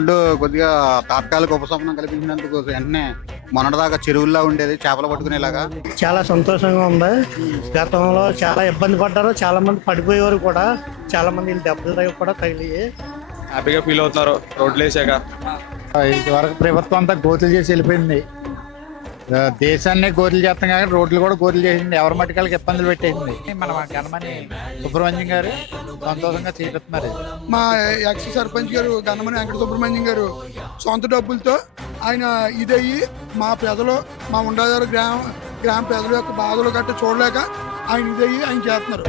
Road కొద్దిగా తాత్కాలిక ఉపశమనం కల్పించినందుకు వెంటనే మొన్నటిదాకా చెరువుల్లో ఉండేది చేపలు పట్టుకునేలాగా చాలా సంతోషంగా ఉంది. గతంలో చాలా ఇబ్బంది పడ్డారు, చాలా మంది పడిపోయేవారు కూడా, చాలా మంది దెబ్బలు కూడా తగిలి హ్యాపీగా ఫీల్ అవుతున్నారు రోడ్లు వేసాక. ఇదివరకు ప్రభుత్వం అంతా గోతులు చేసి వెళ్ళిపోయింది. దేశాన్ని గోతులు చేస్తాం కానీ రోడ్లు కూడా గోతులు చేసింది. ఎవరి మట్టుకాలకి ఇబ్బందులు పెట్టేసింది. మన గణమని సుబ్రహ్మణ్యం గారు సంతోషంగా చేస్తున్నారు. మా ఎక్స్ సర్పంచ్ గారు గణమని వెంకట సుబ్రహ్మణ్యం గారు సొంత డబ్బులతో ఆయన ఇదయ్యి మా ప్రజలు, మా ఉండాదారు గ్రామ ప్రజల యొక్క బాధలు గట్ట చూడలేక ఆయన ఇదయ్యి ఆయన చేస్తున్నారు.